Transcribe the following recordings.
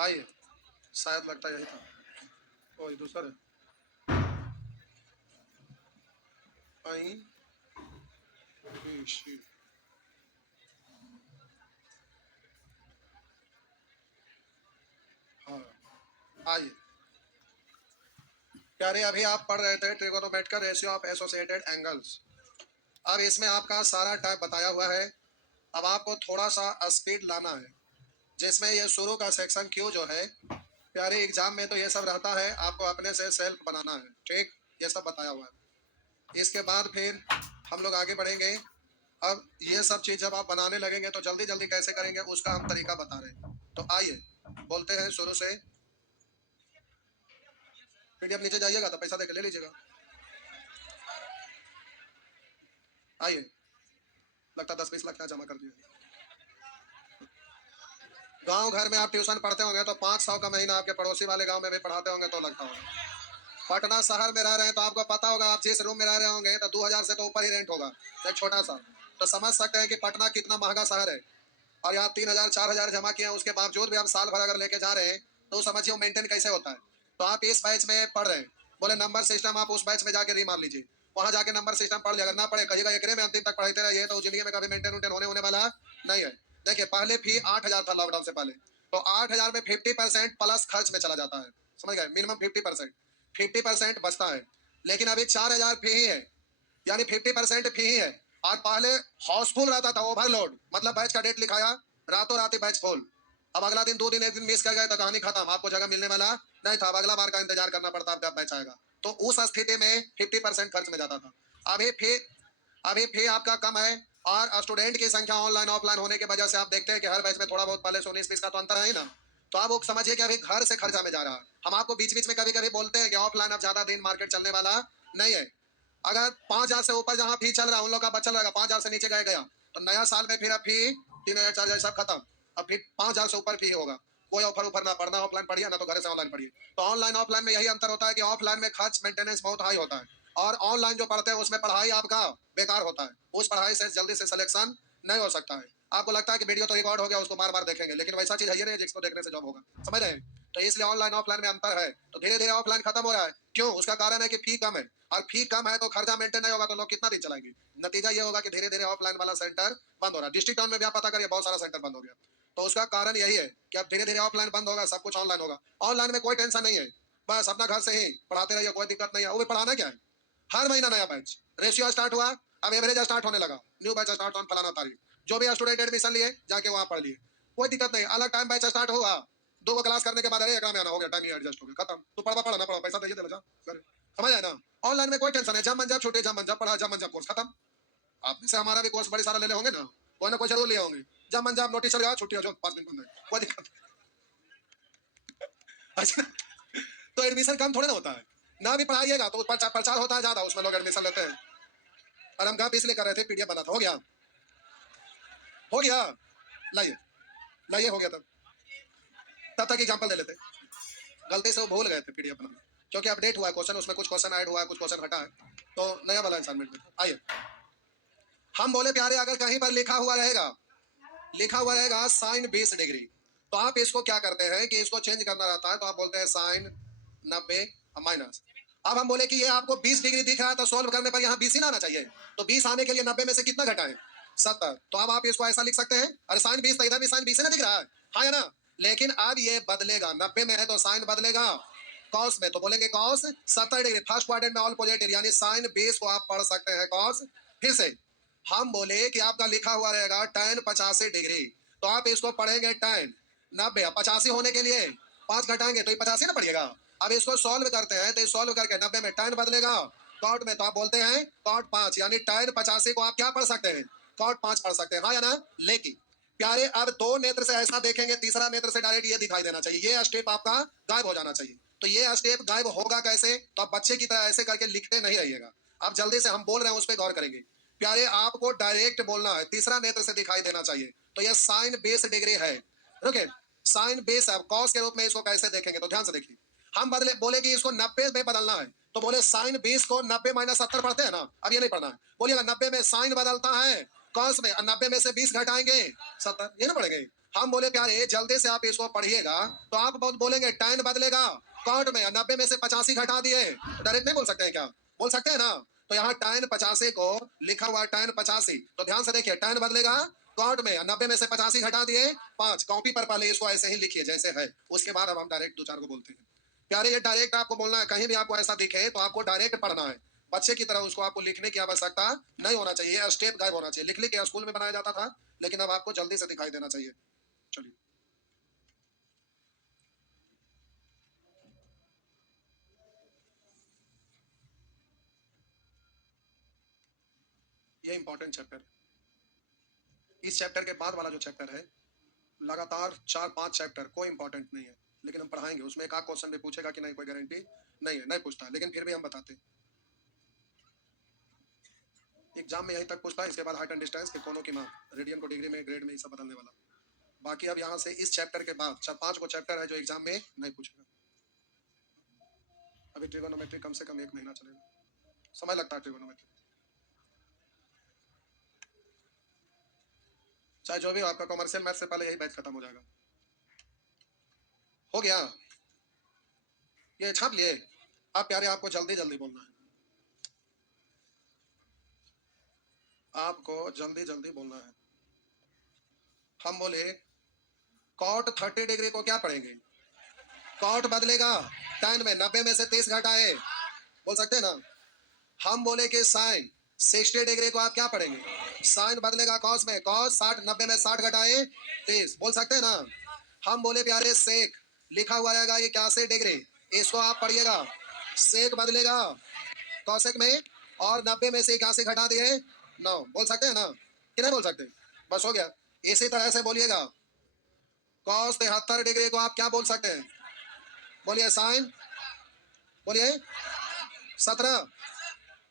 आइए, शायद लगता यही था। कोई दूसरा है। I she. हाँ, आइए प्यारे, अभी आप पढ़ रहे थे trigonometric ratio of associated angles. अब इसमें आपका सारा टाइप बताया हुआ है। अब आपको थोड़ा सा स्पीड लाना है, जिसमें ये शुरू का सेक्शन क्यू जो है प्यारे, एग्जाम में तो ये सब रहता है, आपको अपने से सेल्फ बनाना है। ठीक, ये सब बताया हुआ है। इसके बाद फिर हम लोग आगे बढ़ेंगे। अब ये सब चीज जब आप बनाने लगेंगे तो जल्दी जल्दी कैसे करेंगे उसका हम तरीका बता रहे हैं। तो आइए बोलते हैं शुरू से। पीडीएफ नीचे जाइएगा तो पैसा देकर ले लीजिएगा। आइए, लगता 10-20 लाख क्या जमा कर दिए। गांव घर में आप ट्यूशन पढ़ते होंगे तो 500 का महीना आपके पड़ोसी वाले गांव में भी पढ़ाते होंगे तो लगता होगा। पटना शहर में रह रहे हैं तो आपको पता होगा, आप जिस रूम में रह रहे होंगे तो 2000 से तो ऊपर ही रेंट होगा, एक छोटा सा। तो समझ सकते हैं कि पटना कितना महंगा शहर है। और यहाँ 3000-4000 जमा किए, उसके बावजूद भी आप साल भर अगर लेके जा रहे हैं तो समझिए मेंटेन कैसे होता है। तो आप इस बैच में पढ़ रहे हैं, बोले नंबर सिस्टम, आप उस बैच में जाके री मान लीजिए, वहां जाके नंबर सिस्टम पढ़ लिया। अगर ना पढ़े कहिएगा एकरे में अंतिम तक पढ़ते रहिए तो जिंदगी में कभी मेंटेन उंटेन होने वाला नहीं है। देखिए, पहले फी 8000 था लॉकडाउन से पहले, तो 8000 में 50% प्लस खर्च में चला जाता है, समझ गए, मिनिमम 50% बचता है। लेकिन अभी 4000 फी ही है, यानी 50% फी ही है। और पहले हाउसफुल रहता था, ओवरलोड, मतलब बैच का डेट लिखाया, रातों रात ही बैच फुल। अब अगला दिन 2 दिन 1 दिन मिस कर गए तो कहानी खत्म, आपको जगह मिलने वाला नहीं था। अब अगला बार का इंतजार करना पड़ता कब बैच आएगा। तो उस स्थिति में 50% खर्च में जाता था। अभी फी आपका कम है, और स्टूडेंट की संख्या ऑनलाइन ऑफलाइन होने की वजह से आप देखते हैं कि हर बैच में थोड़ा बहुत पहले से 19-20 का तो अंतर है ही ना। तो आप वो समझिए कि अभी घर से खर्चा में जा रहा है। हम आपको बीच बीच में कभी कभी बोलते हैं कि ऑफलाइन अब ज्यादा दिन मार्केट चलने वाला नहीं है। अगर 5000 से ऊपर जहाँ फी चल रहा है उन लोग का बचल रहेगा, 5000 से नीचे गया तो नया साल में फिर अब फी 3000-4000 सब खत्म। अब फिर 5000 से ऊपर फी होगा। कोई ऑफर ऊपर ना पढ़ना ऑफलाइन पढ़िए, ना तो घर से ऑनलाइन पढ़िए। तो ऑनलाइन ऑफलाइन में यही अंतर होता है कि ऑफलाइन में खर्च मेंटेनेंस बहुत हाई होता है, और ऑनलाइन जो पढ़ते हैं उसमें पढ़ाई आपका बेकार होता है। उस पढ़ाई से जल्दी से सिलेक्शन नहीं हो सकता है। आपको लगता है कि वीडियो तो रिकॉर्ड हो गया, उसको बार बार देखेंगे, लेकिन वैसा चीज है ही नहीं जिसको देखने से जॉब होगा, समझ रहे हैं। तो इसलिए ऑनलाइन ऑफलाइन में अंतर है। तो धीरे धीरे ऑफलाइन खत्म हो रहा है, क्यों? उसका कारण है कि फी कम है, और फी कम है तो खर्चा मेंटेन नहीं होगा तो लोग कितना दिन चलाएंगे। नतीजा ये होगा कि धीरे धीरे ऑफलाइन वाला सेंटर बंद हो रहा है। डिस्ट्रिक्ट टाउन में भी आप पता करिए, बहुत सारा सेंटर बंद हो गया। तो उसका कारण यही है कि अब धीरे धीरे ऑफलाइन बंद होगा, सब कुछ ऑनलाइन होगा। ऑनलाइन में कोई टेंशन नहीं है, बस अपना घर से ही पढ़ाते रहिए, कोई दिक्कत नहीं है। वो भी पढ़ाना क्या है, हर महीना नया बैच, रेशियो स्टार्ट हुआ, अब एवरेज स्टार्ट होने लगा, न्यू बैच स्टार्ट ऑन फलाना तारीख। जो भी स्टूडेंट एडमिशन लिए जाके वहां पढ़ लिए, कोई दिक्कत नहीं। अलग टाइम बैच स्टार्ट हुआ, 2 क्लास करने के बाद अरे एग्जाम में आना हो गया, टाइम ही एडजस्ट हो गया, खत्म। तो पढ़ा ना पढ़ा, पैसा दे दे जा, समझ आए ना। ऑनलाइन में कोई टेंशन है, जब मन जब छूटे, जब मन जब पढ़ा, जब मन जब कोर्स खत्म। आप में से हमारा भी कोर्स बड़े सारा ले ले होंगे ना, कोई ना कोई जरूर लिए होंगे। जब मन जब नोटिस चल गया, छुट्टी हो जाओ, 5 दिन बंद है, कोई दिक्कत अच्छा, तो एडमिशन कम थोड़े ना होता है, ना भी पढ़ाइएगा तो प्रचार होता है ज्यादा, उसमें लोग एडमिशन लेते हैं। और हम गप इसलिए कर रहे थे, पीडीएफ बना था, हो गया लाइए लाइए, हो गया तब तक एग्जाम्पल दे लेते। गलती से वो भूल गए थे पीडीएफ बनाना, क्योंकि अपडेट हुआ है क्वेश्चन, उसमें कुछ क्वेश्चन ऐड हुआ है, कुछ क्वेश्चन हटा है, तो नया वाला असाइनमेंट में। आइए, हम बोले प्यारे, अगर कहीं पर लिखा हुआ रहेगा साइन 20 डिग्री, तो आप इसको क्या करते हैं कि इसको चेंज करना रहता है, तो आप बोलते हैं साइन 90 माइनस। अब हम बोले कि ये आपको 20 डिग्री दिख रहा है, तो सोल्व करने पर यहाँ 20 ही ना आना चाहिए, तो 20 आने के लिए 90 में से कितना घटाएं, 70। तो अब आप इसको ऐसा लिख सकते हैं, अरे साइन 20 इधर भी साइन 20 ना दिख रहा है, हाँ या ना। लेकिन अब ये बदलेगा, 90 में है तो साइन बदलेगा कॉस में, तो बोलेंगे कॉस 70 डिग्री, फर्स्ट क्वाड्रेंट में ऑल पॉजिटिव, यानी साइन 20 को आप पढ़ सकते हैं कॉस। फिर से हम बोले कि आपका लिखा हुआ रहेगा tan 85 डिग्री, तो आप इसको पढ़ेंगे tan 90, 85 होने के लिए 5 घटाएंगे तो ये 85 ना पड़ेगा। अब इसको सॉल्व करते हैं, तो सॉल्व करके 90 में tan बदलेगा कॉट में, तो आप बोलते हैं कॉट 5, यानी tan 85 को आप क्या पढ़ सकते हैं, कॉट 5 पढ़ सकते हैं, हाँ या ना। लेकिन प्यारे, अब 2 नेत्र से ऐसा देखेंगे, तीसरा नेत्र से डायरेक्ट ये दिखाई देना चाहिए, ये स्टेप आपका गायब हो जाना चाहिए। तो ये स्टेप गायब होगा कैसे, तो आप बच्चे की तरह ऐसे करके लिखते नहीं रहिएगा, आप जल्दी से हम बोल रहे हैं उस पर गौर करेंगे। प्यारे, आपको डायरेक्ट बोलना है, तीसरा नेत्र से दिखाई देना चाहिए, तो ये साइन 20 डिग्री है। रुके, साइन 20 है, कॉस के रूप में इसको कैसे देखेंगे, तो ध्यान से देखिए। हम बदले बोले कि इसको 90 में बदलना है, तो बोले साइन 20 को 90 माइनस 70 पढ़ते हैं ना, अब ये नहीं पढ़ना है। बोलिएगा 90 में साइन बदलता है कॉस में, 90 में से 20 घटाएंगे 70, ये ना पढ़ेंगे। हम बोले प्यारे जल्दी से आप इसको पढ़िएगा, तो आप बहुत बोलेंगे tan बदलेगा कॉट में, 90 में से 85 घटा दिए, डायरेक्ट नहीं बोल सकते हैं क्या? बोल सकते हैं ना? तो यहाँ tan 85 को लिखा हुआ tan 85, तो ध्यान से देखिए tan बदलेगा कॉट में, 90 में से 85 घटा दिए 5। कॉपी पर पहले इसको ऐसे ही लिखिए जैसे है, उसके बाद अब हम डायरेक्ट दो चार को बोलते हैं। प्यारे ये डायरेक्ट आपको बोलना है, कहीं भी आपको ऐसा दिखे तो आपको डायरेक्ट पढ़ना है, बच्चे की तरह उसको आपको लिखने की आवश्यकता नहीं होना चाहिए, स्टेप गायब होना चाहिए। लिख के स्कूल में बनाया जाता था, लेकिन अब आपको जल्दी से दिखाई देना चाहिए। चलिए ये इंपॉर्टेंट चैप्टर, इस चैप्टर के बाद वाला जो चैप्टर है, लगातार 4-5 चैप्टर कोई इंपॉर्टेंट नहीं है, लेकिन हम पढ़ाएंगे। उसमें एक आध क्वेश्चन भी पूछेगा कि नहीं, कोई गारंटी नहीं है, नहीं पूछता, लेकिन फिर भी हम बताते हैं। एग्जाम में यहीं तक पूछता है, इसके बाद हाइट एंड डिस्टेंस के कोनों की माप, रेडियन को डिग्री में, ग्रेड में, ये सब बदलने वाला। बाकी अब यहाँ से इस चैप्टर के बाद 4-5 को चैप्टर है जो एग्जाम में नहीं पूछेगा। अभी ट्रिगोनोमेट्री कम से कम 1 महीना चलेगा, समय लगता है ट्रिगोनोमेट्री। चाहे जो भी हो, आपका कॉमर्शियल मैथ से पहले यही बैच खत्म हो जाएगा। हो गया, ये छाप लिए। अब प्यारे आपको जल्दी जल्दी बोलना है, आपको जल्दी जल्दी बोलना है। हम बोले कॉट 30 डिग्री को क्या पढ़ेंगे? कॉट बदलेगा tan में, 90 में से 30 घटाए, बोल सकते हैं ना? हम बोले कि साइन 60 डिग्री को आप क्या पढ़ेंगे? साइन बदलेगा कॉस में, कॉस 60, 90 में 60 घटाए 30, बोल सकते हैं ना? हम बोले प्यारे सेक लिखा हुआ रहेगा ये 81 डिग्री, इसको आप पढ़िएगा, सेक बदलेगा कौशिक में, और 90 में से 81 घटा दिए 9, बोल सकते हैं ना? कि नहीं बोल सकते? बस हो गया। इसी तरह से बोलिएगा कॉस 73 डिग्री को आप क्या बोल सकते हैं? बोलिए साइन, बोलिए 17,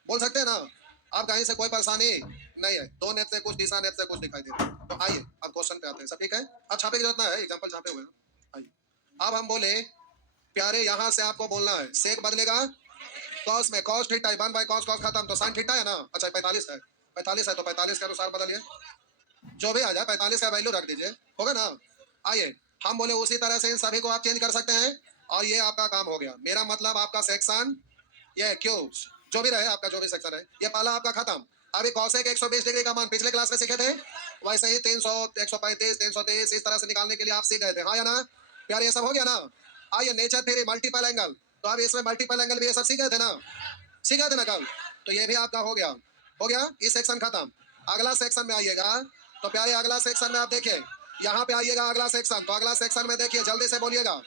बोल सकते हैं ना? आप कहीं से कोई परेशानी नहीं है, दो नेट से कुछ, तीसरा नेट से कुछ दिखाई दे रहा है। तो आइए अब क्वेश्चन पे आते हैं, सब ठीक है? अब छापे की जरूरत नहीं है, एग्जाम्पल छापे हुए हैं। आइए अब हम बोले प्यारे यहाँ से आपको बोलना है सेक बदलेगा कॉस में, cos theta 1 by cos, cos खत्म, तो साइन थीटा है ना? अच्छा 45 है, 45 है तो 45 के अनुसार बदलिए, जो भी आ जाए 45 का वैल्यू रख दीजिए, होगा ना? आइए हम बोले उसी तरह से इन सभी को आप चेंज कर सकते हैं, और ये आपका काम हो गया। मेरा मतलब आपका सेक्शन ये क्यूब जो भी रहे, आपका जो भी सेक्शन है, ये पहला आपका खत्म। अभी कॉसेक 120 डिग्री का मान पिछले क्लास में सीखे थे, वैसे ही 300, 135, 330 इस तरह से निकालने के लिए आप सीख गए थे, हाँ या ना प्यार? ये सब हो गया ना? आइए नेचर थ्योरी मल्टीपल एंगल, तो अब इसमें मल्टीपल एंगल भी ये सब सीख गए थे ना? सीख गए थे ना कल? तो ये भी आपका हो गया, हो गया, ये सेक्शन खत्म। अगला सेक्शन में आइएगा, तो प्यारे अगला सेक्शन में आप देखिए, यहाँ पे आइएगा अगला सेक्शन, तो अगला सेक्शन में देखिए जल्दी से बोलिएगा,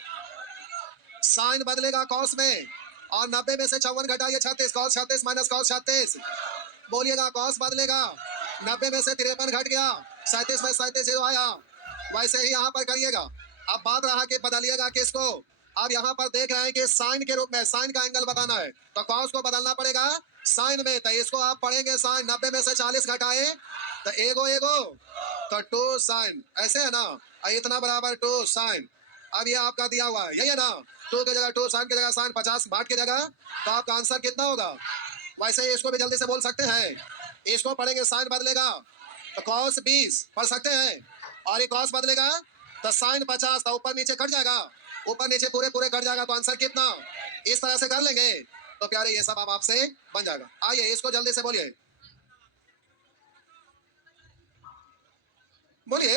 साइन बदलेगा कॉस में, और 90 में से 54 घटाइए 36, कॉस 36 माइनस कॉस 36, बोलिएगा कॉस बदलेगा, 90 में से 53 घट गया, 37 में 37 जीरो आया, वैसे ही यहाँ पर करिएगा। अब बात रहा कि बदलिएगा किसको? अब यहाँ पर देख रहे हैं कि साइन के रूप में, साइन का एंगल बताना है, तो कॉस को बदलना पड़ेगा साइन में, तो इसको आप पढ़ेंगे साइन, 90 में से 40 घटाए तो एगो एगो, तो 2 साइन, ऐसे है ना? इतना बराबर 2 साइन। अब ये आपका दिया हुआ है, यही है ना? 2 की जगह 2, साइन की जगह साइन, 50 भाट की जगह, तो आपका आंसर कितना होगा? वैसे ही इसको भी जल्दी से बोल सकते हैं, इसको पढ़ेंगे साइन बदलेगा तो कॉस 20 पढ़ सकते हैं, और ये कॉस बदलेगा तो साइन 50, तो ऊपर नीचे कट जाएगा, ऊपर नीचे पूरे पूरे कट जाएगा, तो आंसर कितना? इस तरह से कर लेंगे तो प्यारे ये सब अब आपसे बन जाएगा। आइए इसको जल्दी से बोलिए, बोलिए,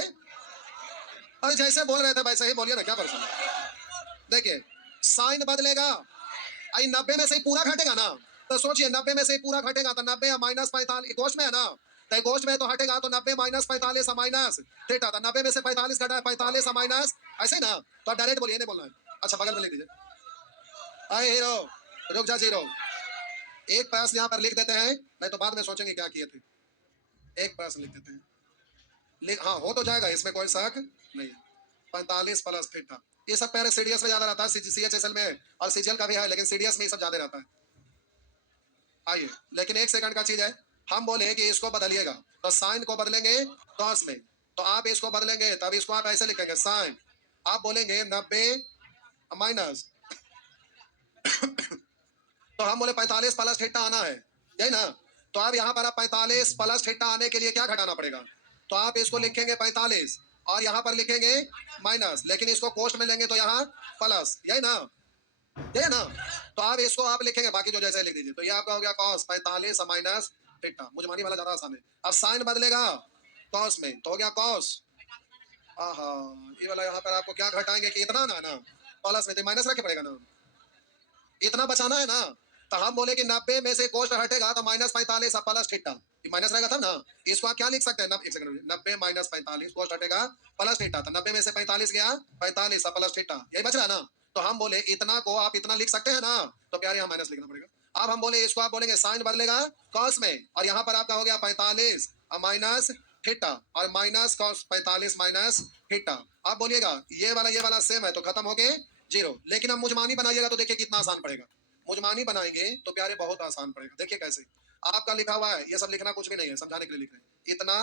अरे जैसे बोल रहे थे वैसे ही बोलिए ना, क्या परेशान? देखिए साइन बदलेगा, आई 90 में से पूरा घटेगा ना, तो सोचिए 90 में से पूरा घटेगा तो 90 माइनस 45 गोश्त में है ना, तो गोश्त में तो हटेगा, तो 90 माइनस 45 माइनस थीटा, तो 90 में से 45 घटा 45 माइनस, ऐसे ना? तो डायरेक्ट बोलिए, नहीं बोलना है। अच्छा बगल में लिख दीजिए, अरे हीरो रुक जा जीरो, एक प्रश्न यहाँ पर लिख देते हैं, नहीं तो बाद में सोचेंगे क्या किए थे। एक प्रश्न लिख देते हैं, हाँ हो तो जाएगा, इसमें कोई शक नहीं। 45 प्लस थीटा, ये सब पहले सीडीएस में ज्यादा रहता है, सीएचएसएल में और सीजीएल का भी है, लेकिन सीडीएस में ये सब ज्यादा रहता है। आइए लेकिन एक सेकंड का चीज है, हम बोले कि इसको बदलिएगा, तो साइन को बदलेंगे कॉस में, तो आप इसको बदलेंगे तब इसको आप ऐसे लिखेंगे साइन, आप बोलेंगे 90 माइनस तो हम बोले 45 प्लस थीटा आना है, यही ना? तो अब यहाँ पर आप 45 प्लस थीटा आने के लिए क्या घटाना पड़ेगा? तो आप इसको लिखेंगे 45, और यहाँ पर लिखेंगे माइनस, लेकिन इसको कोष्ट में लेंगे तो यहाँ प्लस, यही ना, यही ना। तो आप इसको आप लिखेंगे, बाकी जो जैसे लिख दीजिए। तो ये आपका हो गया कॉस 45 माइनस थीटा। मुझमानी वाला ज्यादा आसान है। अब साइन बदलेगा कॉस में तो हो गया कॉस, आहा, ये वाला यहाँ पर आपको क्या घटाएंगे कि इतना ना ना प्लस में, तो माइनस रखे पड़ेगा ना, इतना बचाना है ना। तो हम बोले कि 90 में से कोष्ट हटेगा तो माइनस 45 प्लस थीटा, माइनस रहेगा तब ना। इसको आप क्या लिख सकते हैं, एक सेकंड, 90 माइनस 45 कोष्ट हटेगा प्लस थीटा, तो 90 में से 45 गया, 45 प्लस थीटा, यही बच रहा है ना। तो हम बोले इतना को आप इतना लिख सकते हैं ना, तो प्यारे यहाँ माइनस लिखना पड़ेगा। अब हम बोले इसको आप बोलेंगे साइन बदलेगा कॉस में, और यहाँ पर आपका हो गया 45 माइनस थीटा, और माइनस कॉस 45 माइनस थीटा। आप बोलिएगा ये वाला सेम है तो खत्म हो गए जीरो। लेकिन अब मुजमानी बनाइएगा तो देखिए कितना आसान पड़ेगा। मुजमानी बनाएंगे तो प्यारे बहुत आसान पड़ेगा। देखिए कैसे, आपका लिखा हुआ है, ये सब लिखना कुछ भी नहीं है, समझाने के लिए लिख रहे हैं इतना,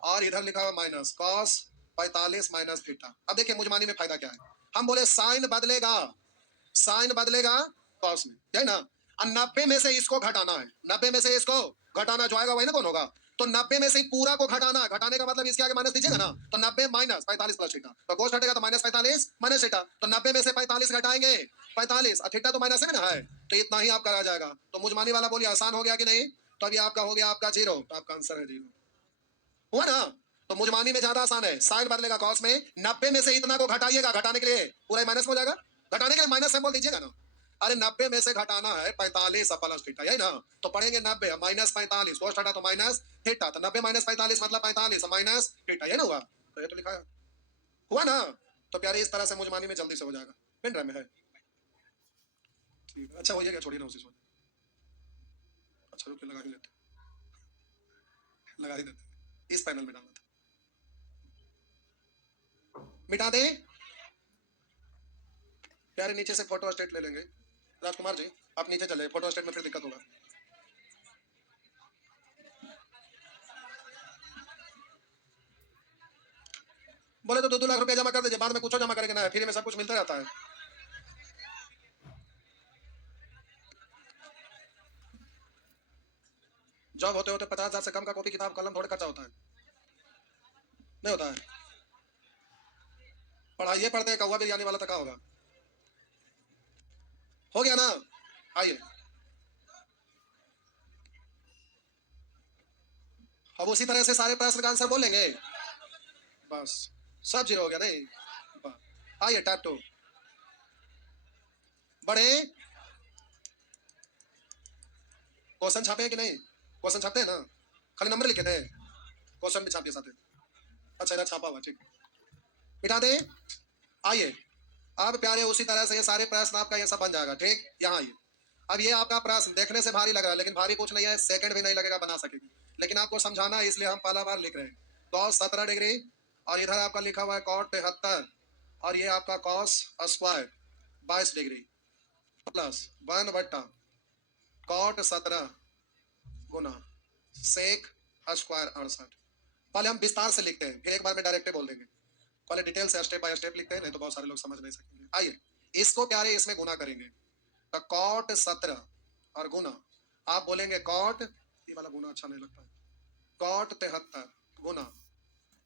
और इधर लिखा हुआ माइनस कॉस 45 माइनस थीटा। अब देखिए मुजमानी में फायदा क्या है, हम बोले साइन बदलेगा, साइन बदलेगा कॉस में, है ना। और 90 में से इसको घटाना है, 90 में से इसको घटाना, जो आएगा वही ना कौन होगा। तो 90 में से पूरा को घटाना, घटाने का मतलब इसके आगे माइनस दीजिएगा ना। तो 90 माइनस 45 प्लस थीटा, तो कोस हटेगा तो माइनस 45 माइनस थीटा। तो 90 में से 45 घटाएंगे 45, और थीटा तो माइनस है ना है, तो इतना ही आपका रह जाएगा। तो मुजमानी वाला बोलिए आसान हो गया कि नहीं। तो अभी आपका हो गया आपका जीरो, तो आपका आंसर है जीरो, हुआ ना। तो मुजमानी में ज्यादा आसान है, साइन बदलेगा कॉस में, 90 में से इतना को घटाइएगा, घटाने के लिए पूरा माइनस हो जाएगा, घटाने के लिए माइनस सिंबल दीजिएगा ना। अरे 90 में से घटाना है 45 प्लस थीटा, यही ना। तो पढ़ेंगे 90 माइनस 45 कोस हटा तो माइनस थीटा, तो 90 माइनस 45 मतलब 45 माइनस थीटा, ये ना हुआ। तो ये तो लिखा है, हुआ ना। तो प्यारे इस तरह से मुजमानी में जल्दी से हो जाएगा। पेन ड्राइव में है, ठीक है, अच्छा हो जाएगा, छोड़िए ना उसी से। अच्छा रुकिए, लगा ही लेते, लगा ही देते, इस पैनल में डालना था, मिटा दे प्यारे। नीचे से फोटो स्टेट ले लेंगे, राजकुमार जी आप नीचे चले, फोटो स्टेट में फिर दिक्कत होगा। बोले तो 2-2 लाख रुपया जमा कर दीजिए, बाद में कुछ जमा करेंगे ना, फ्री में सब कुछ मिलता रहता है। जॉब होते होते 50,000 से कम का कॉपी किताब कलम थोड़े खर्चा होता है, नहीं होता है। पढ़ाइए पढ़ते कौवा बिरयानी वाला तक होगा, हो गया ना। आइए अब उसी तरह से सारे प्रश्न का आंसर बोलेंगे, बस सब जीरो हो गया नहीं। आइए टैप 2 बढ़े, क्वेश्चन छापे हैं कि नहीं, क्वेश्चन छापते हैं ना, खाली नंबर लिखे थे, क्वेश्चन भी छापिए साथ। अच्छा इधर छापा हुआ, ठीक, मिटा दे। आइए अब प्यारे उसी तरह से ये सारे प्रश्न आपका ये सब बन जाएगा, ठीक। यहाँ आइए, अब ये आपका प्रश्न देखने से भारी लग रहा है, लेकिन भारी कुछ नहीं है, सेकंड भी नहीं लगेगा, बना सकेंगे। लेकिन आपको समझाना है इसलिए हम पहला बार लिख रहे हैं। कॉस 17 डिग्री, और इधर आपका लिखा हुआ है कॉट 73, और ये आपका cos square 22 degree plus 1 cot 17 गुना सेक स्क्वायर 68। पहले हम विस्तार से लिखते हैं, फिर एक बार में डायरेक्ट बोल देंगे। पहले डिटेल से स्टेप बाय स्टेप लिखते हैं, नहीं तो बहुत सारे लोग समझ नहीं सकेंगे। आइए इसको प्यारे इसमें गुना करेंगे, तो कॉट 17 और गुना, आप बोलेंगे कॉट, ये वाला गुना अच्छा नहीं लगता है, कॉट 73 गुना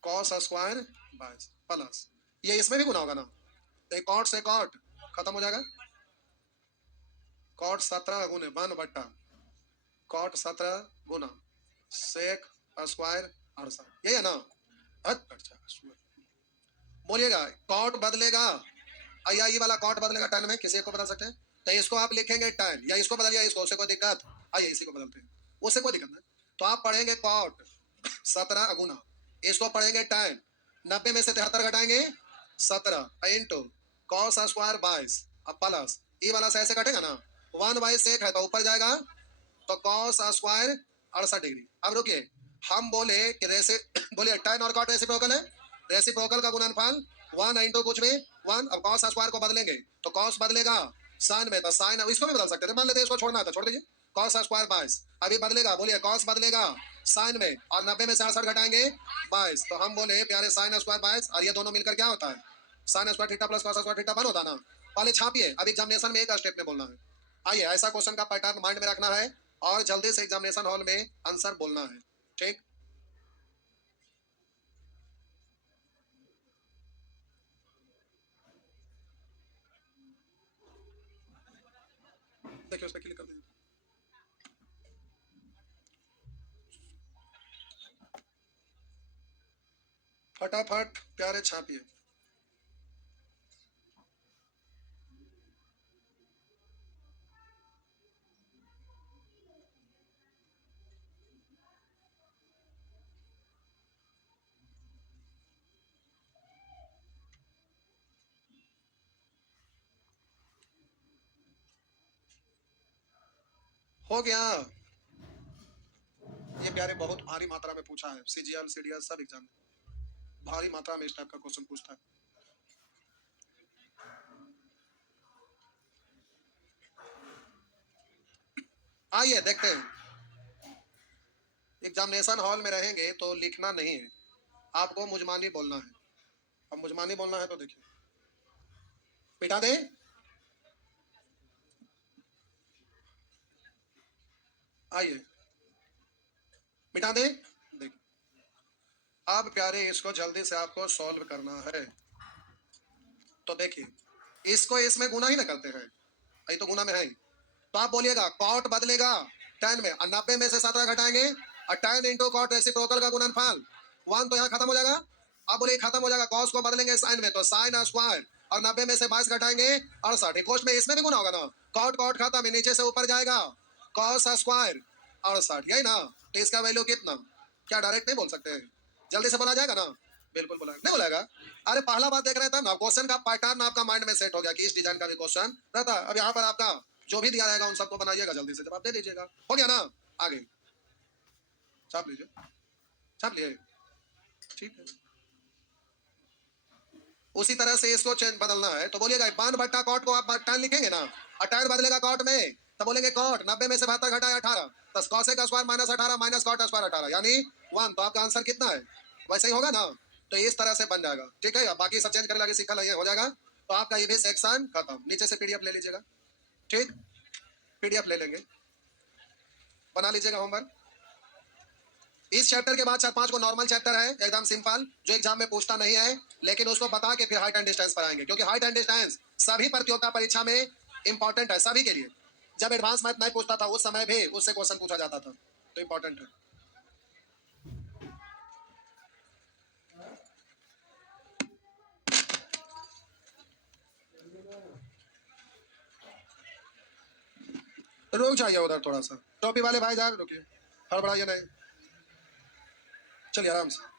कॉस स्क्वायर 22 प्लस, ये इसमें भी गुना होगा ना, तो कॉट से कॉट खत्म हो जाएगा, कॉट 17 गुने 1 कॉट 17 गुना सेक स्क्वायर 68, यही है ना। अच्छा बोलिएगा कॉट बदलेगा, या ये वाला कॉट बदलेगा टन में, किसी को बदल सकते हैं, तो इसको आप लिखेंगे टन, या इसको बदलिए इसको, उससे कोई दिक्कत, आइए इसी को बदलते हैं, उससे कोई दिक्कत नहीं। तो आप पढ़ेंगे कॉट 17 गुना, इसको पढ़ेंगे टन, 90 में से 73 घटाएंगे 17 इंटू कॉस स्क्वायर 22 अब प्लस, ये वाला से ऐसे कटेगा ना, 1/sec है तो ऊपर जाएगा, तो कॉस स्क्वायर 68 डिग्री। अब रुकिए, हम बोले कि रेसे बोलिए टन और कॉट रेसिप्रोकल है, रेसिप्रोकल का गुणनफल 1 इंटू कुछ भी 1। अब कॉस स्क्वायर को बदलेंगे तो कॉस बदलेगा साइन में, तो साइन इसको भी बदल सकते थे, मान लेते इसको छोड़ना था छोड़ दीजिए, कॉस स्क्वायर 22 अभी बदलेगा, बोलिए कॉस बदलेगा साइन में, और 90 में से 68 घटाएंगे 22, तो हम बोले प्यारे साइन स्क्वायर 22, और ये दोनों मिलकर क्या होता है, sine square theta plus cos square theta बन होता ना। पहले छापिए, अब एग्जामिनेशन में एक स्टेप में बोलना है। आइए ऐसा क्वेश्चन का पैटर्न माइंड में रखना है, और जल्दी से एग्जामिनेशन हॉल में आंसर बोलना है, ठीक। देखिए उस पर क्लिक कर दीजिए। फटाफट प्यारे छापिए। हो गया। ये प्यारे बहुत भारी मात्रा में पूछा है, सीजीएल सीडीएल सब एग्जाम में भारी मात्रा में इस टाइप का क्वेश्चन पूछता है। आइए देखते हैं। एग्जामिनेशन हॉल में रहेंगे तो लिखना नहीं है, आपको मुजमानी बोलना है। अब मुजमानी बोलना है तो देखिए, मिटा दे। आइए मिटा दे। देखिए अब प्यारे इसको जल्दी से आपको सॉल्व करना है। तो देखिए इसको इसमें गुना ही ना करते हैं, ये तो गुना में है ही। तो आप बोलिएगा कॉट बदलेगा tan में, और 90 में से 17 घटाएंगे और tan इंटू कॉट रेसिप्रोकल का गुणनफल 1, तो यहाँ खत्म हो जाएगा। अब बोलिए खत्म हो जाएगा, cos को बदलेंगे साइन में तो साइन स्क्वायर, और 90 में से 22 घटाएंगे 68। कोष्ट में इसमें भी गुना होगा ना, कॉट कॉट खत्म, नीचे से ऊपर जाएगा cos स्क्वायर 68, यही ना। तो इसका वैल्यू कितना, क्या डायरेक्ट नहीं बोल सकते हैं, जल्दी से बोला जाएगा ना। बिल्कुल बोला नहीं बोलेगा। अरे पहला बात देख रहे थे ना, क्वेश्चन का पैटर्न आपका माइंड में सेट हो गया कि इस डिजाइन का भी क्वेश्चन रहता है। अब यहाँ पर आपका जो भी दिया रहेगा उन सबको बनाइएगा, जल्दी से जवाब दे दीजिएगा। हो गया ना, आगे छाप लीजिए, छाप लिए, ठीक है। उसी तरह से इसको चेंज बदलना है तो बोलिएगा 1 बट्टा कॉट को आप tan लिखेंगे ना, और tan बदलेगा कॉट में तो बोलेंगे कॉट 90 में से 72 घटाया 18, तो cos का square minus 18 minus cot square 18 यानी 1, तो आपका आंसर कितना है, वैसे ही होगा ना। तो इस तरह से बन जाएगा, ठीक है। बाकी सब चेंज करने लगे सीखा लगे हो जाएगा। तो आपका ये भी सेक्शन खत्म, नीचे से पीडीएफ ले लीजिएगा, ठीक, पीडीएफ ले लेंगे, बना लीजिएगा होमवर्क। इस चैप्टर के बाद 4-5 को नॉर्मल चैप्टर है एकदम सिंपल, जो एग्जाम में पूछता नहीं है, लेकिन उसको बता के फिर हाइट एंड डिस्टेंस पर आएंगे, क्योंकि हाइट एंड डिस्टेंस सभी प्रतियोगिता परीक्षा में इंपॉर्टेंट है, सभी के लिए। जब एडवांस मैथ नहीं पूछता था उस समय भी उससे क्वेश्चन पूछा जाता था, तो इंपॉर्टेंट है। रुक जाइए उधर थोड़ा सा, टोपी वाले भाई जा रुकिए, हड़बड़ाइए नहीं, चलिए आराम से।